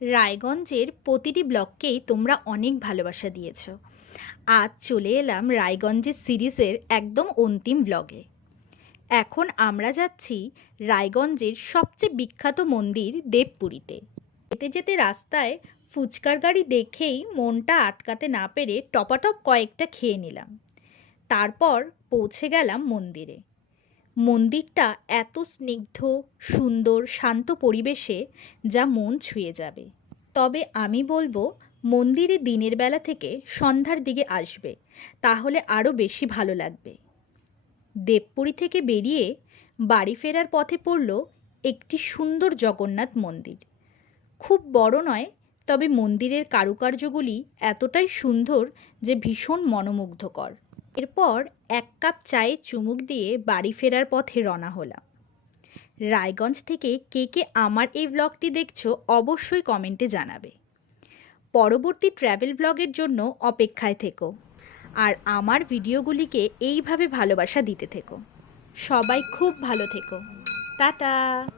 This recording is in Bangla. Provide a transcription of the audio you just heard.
রায়গঞ্জের প্রতিটি ব্লগকেই তোমরা অনেক ভালোবাসা দিয়েছ। আজ চলে এলাম রায়গঞ্জের সিরিজের একদম অন্তিম ব্লগে। এখন আমরা যাচ্ছি রায়গঞ্জের সবচেয়ে বিখ্যাত মন্দির দেবপুরীতে। যেতে যেতে রাস্তায় ফুচকার গাড়ি দেখেই মনটা আটকাতে না পেরে টপাটপ কয়েকটা খেয়ে নিলাম। তারপর পৌঁছে গেলাম মন্দিরে। মন্দিরটা এত স্নিগ্ধ, সুন্দর, শান্ত পরিবেশে যা মন ছুঁয়ে যাবে। তবে আমি বলবো মন্দিরে দিনের বেলা থেকে সন্ধ্যার দিকে আসবে, তাহলে আরও বেশি ভালো লাগবে। দেবপুরী থেকে বেরিয়ে বাড়ি ফেরার পথে পড়ল একটি সুন্দর জগন্নাথ মন্দির। খুব বড় নয়, তবে মন্দিরের কারুকার্যগুলি এতটাই সুন্দর যে ভীষণ মনোমুগ্ধকর। এরপর এক কাপ চায়ে চুমুক দিয়ে বাড়ি ফেরার পথে রওনা হলাম। রায়গঞ্জ থেকে কে কে আমার এই ব্লগটি দেখছো অবশ্যই কমেন্টে জানাবে। পরবর্তী ট্র্যাভেল ব্লগের জন্য অপেক্ষায় থেকো আর আমার ভিডিওগুলিকে এইভাবে ভালোবাসা দিতে থেকো। সবাই খুব ভালো থেকো। টাটা।